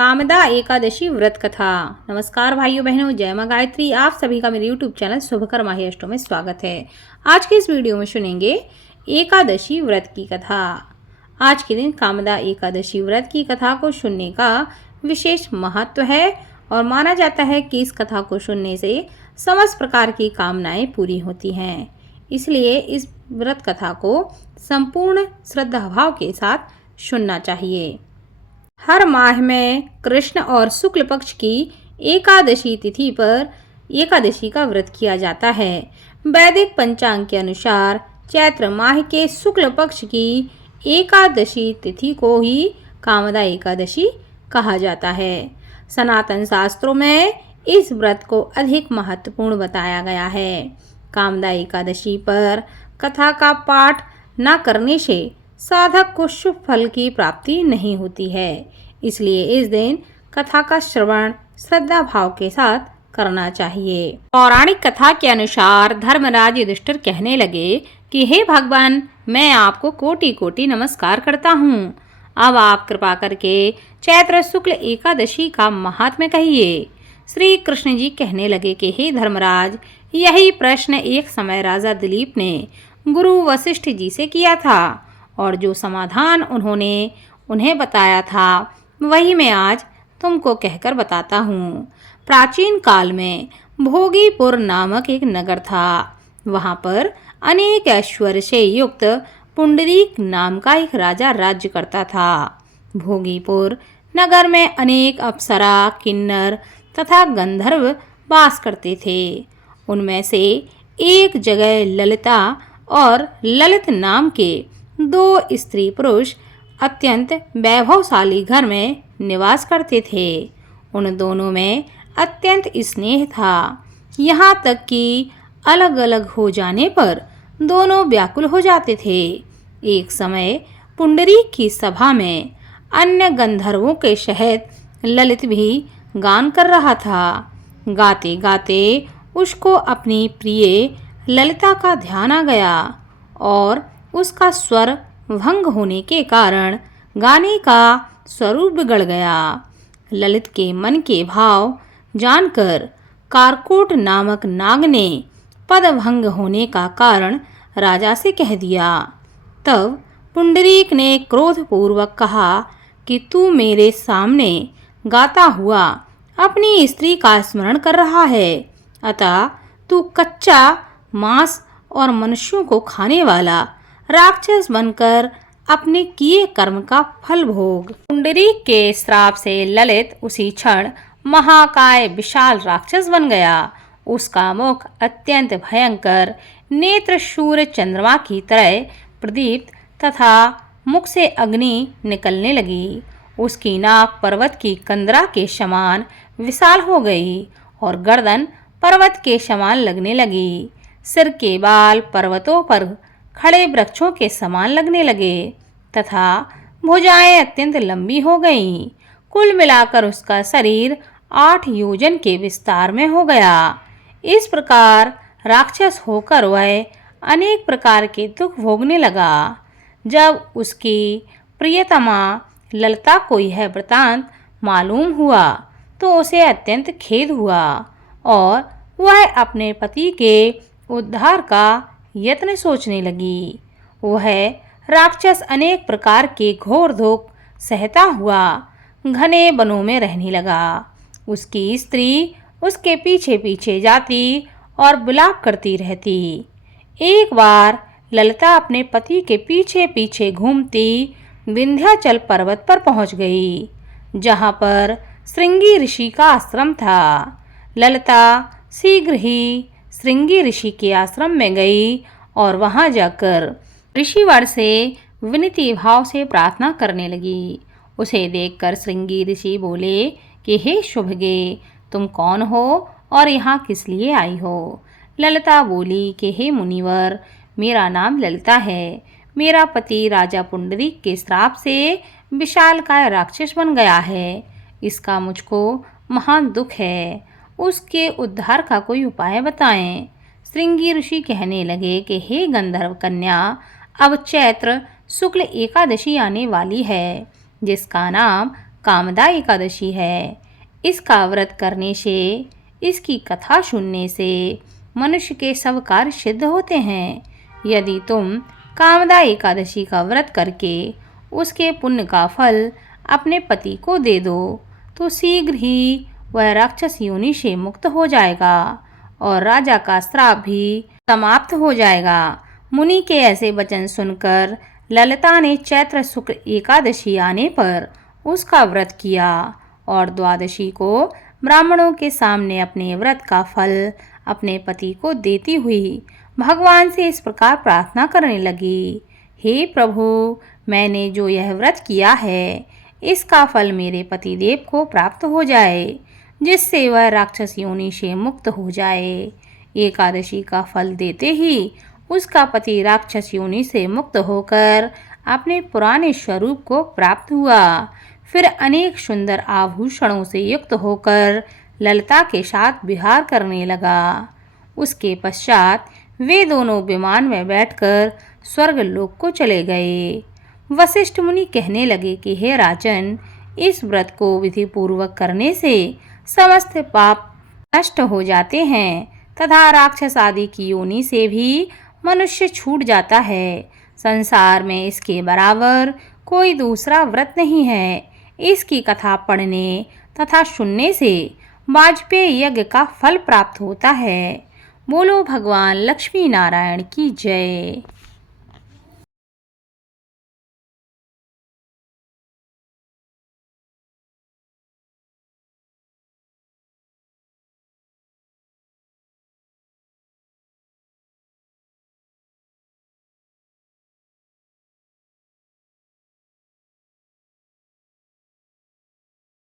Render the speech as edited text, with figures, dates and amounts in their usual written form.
कामदा एकादशी व्रत कथा। नमस्कार भाइयों बहनों, जय मां गायत्री। आप सभी का मेरे YouTube चैनल शुभकर माही अष्टो में स्वागत है। आज के इस वीडियो में सुनेंगे एकादशी व्रत की कथा। आज के दिन कामदा एकादशी व्रत की कथा को सुनने का विशेष महत्व है और माना जाता है कि इस कथा को सुनने से समस्त प्रकार की कामनाएं पूरी होती हैं। इसलिए इस व्रत कथा को संपूर्ण श्रद्धा भाव के साथ सुनना चाहिए। हर माह में कृष्ण और शुक्ल पक्ष की एकादशी तिथि पर एकादशी का व्रत किया जाता है। वैदिक पंचांग के अनुसार चैत्र माह के शुक्ल पक्ष की एकादशी तिथि को ही कामदा एकादशी कहा जाता है। सनातन शास्त्रों में इस व्रत को अधिक महत्वपूर्ण बताया गया है। कामदा एकादशी पर कथा का पाठ न करने से साधक को शुभ फल की प्राप्ति नहीं होती है। इसलिए इस दिन कथा का श्रवण श्रद्धा भाव के साथ करना चाहिए। पौराणिक कथा के अनुसार धर्मराज युधिष्ठिर कहने लगे कि हे भगवान, मैं आपको कोटि कोटि नमस्कार करता हूँ। अब आप कृपा करके चैत्र शुक्ल एकादशी का महात्म्य कहिए। श्री कृष्ण जी कहने लगे कि हे धर्मराज, यही प्रश्न एक समय राजा दिलीप ने गुरु वशिष्ठ जी से किया था और जो समाधान उन्होंने उन्हें बताया था वही मैं आज तुमको कहकर बताता हूँ। प्राचीन काल में भोगीपुर नामक एक नगर था। वहाँ पर अनेक ऐश्वर्य से युक्त पुंडरीक नाम का एक राजा राज्य करता था। भोगीपुर नगर में अनेक अप्सरा, किन्नर तथा गंधर्व वास करते थे। उनमें से एक जगह ललिता और ललित नाम के दो स्त्री पुरुष अत्यंत वैभवशाली घर में निवास करते थे। उन दोनों में अत्यंत स्नेह था, यहाँ तक कि अलग अलग हो जाने पर दोनों व्याकुल हो जाते थे। एक समय पुंडरीक की सभा में अन्य गंधर्वों के सहित ललित भी गान कर रहा था। गाते गाते उसको अपनी प्रिय ललिता का ध्यान आ गया और उसका स्वर भंग होने के कारण गाने का स्वरूप बिगड़ गया। ललित के मन के भाव जानकर कारकोट नामक नाग ने पदभंग होने का कारण राजा से कह दिया। तब पुंडरीक ने क्रोधपूर्वक कहा कि तू मेरे सामने गाता हुआ अपनी स्त्री का स्मरण कर रहा है, अतः तू कच्चा मांस और मनुष्यों को खाने वाला राक्षस बनकर अपने किए कर्म का फल भोग। पुंडरीक के श्राप से ललित उसी क्षण महाकाय विशाल राक्षस बन गया। उसका मुख अत्यंत भयंकर, नेत्र सूर्य चंद्रमा की तरह प्रदीप्त तथा मुख से अग्नि निकलने लगी। उसकी नाक पर्वत की कंदरा के समान विशाल हो गई और गर्दन पर्वत के समान लगने लगी। सिर के बाल पर्वतों पर खड़े वृक्षों के समान लगने लगे तथा भुजाएं अत्यंत लंबी हो गईं। कुल मिलाकर उसका शरीर 8 योजन के विस्तार में हो गया। इस प्रकार राक्षस होकर वह अनेक प्रकार के दुख भोगने लगा। जब उसकी प्रियतमा ललिता को यह वृतांत मालूम हुआ तो उसे अत्यंत खेद हुआ और वह अपने पति के उद्धार का यत्न सोचने लगी। वह राक्षस अनेक प्रकार के घोर दुख सहता हुआ घने वनों में रहने लगा। उसकी स्त्री उसके पीछे पीछे जाती और विलाप करती रहती। एक बार ललिता अपने पति के पीछे पीछे घूमती विंध्याचल पर्वत पर पहुंच गई, जहां पर श्रृंगी ऋषि का आश्रम था। ललिता शीघ्र ही श्रृंगी ऋषि के आश्रम में गई और वहां जाकर ऋषिवर से विनती भाव से प्रार्थना करने लगी। उसे देखकर श्रृंगी ऋषि बोले कि हे शुभगे, तुम कौन हो और यहाँ किस लिए आई हो? ललिता बोली कि हे मुनिवर, मेरा नाम ललिता है। मेरा पति राजा पुंडरीक के श्राप से विशालकाय राक्षस बन गया है। इसका मुझको महान दुख है। उसके उद्धार का कोई उपाय बताएं। श्रृंगी ऋषि कहने लगे कि हे गंधर्व कन्या, अब चैत्र शुक्ल एकादशी आने वाली है, जिसका नाम कामदा एकादशी है। इसका व्रत करने से, इसकी कथा सुनने से मनुष्य के सब कार्य सिद्ध होते हैं। यदि तुम कामदा एकादशी का व्रत करके उसके पुण्य का फल अपने पति को दे दो तो शीघ्र ही वह राक्षस योनि से मुक्त हो जाएगा और राजा का श्राप भी समाप्त हो जाएगा। मुनि के ऐसे वचन सुनकर ललिता ने चैत्र शुक्ल एकादशी आने पर उसका व्रत किया और द्वादशी को ब्राह्मणों के सामने अपने व्रत का फल अपने पति को देती हुई भगवान से इस प्रकार प्रार्थना करने लगी, हे प्रभु, मैंने जो यह व्रत किया है इसका फल मेरे पतिदेव को प्राप्त हो जाए, जिससे वह राक्षस योनि से मुक्त हो जाए। एकादशी का फल देते ही उसका पति राक्षस योनि से मुक्त होकर अपने पुराने स्वरूप को प्राप्त हुआ। फिर अनेक सुंदर आभूषणों से युक्त होकर ललिता के साथ विहार करने लगा। उसके पश्चात वे दोनों विमान में बैठकर स्वर्गलोक को चले गए। वशिष्ठ मुनि कहने लगे कि हे राजन, इस व्रत को विधि पूर्वक करने से समस्त पाप नष्ट हो जाते हैं तथा राक्षस आदि की योनि से भी मनुष्य छूट जाता है। संसार में इसके बराबर कोई दूसरा व्रत नहीं है। इसकी कथा पढ़ने तथा सुनने से वाजपेयी यज्ञ का फल प्राप्त होता है। बोलो भगवान लक्ष्मी नारायण की जय।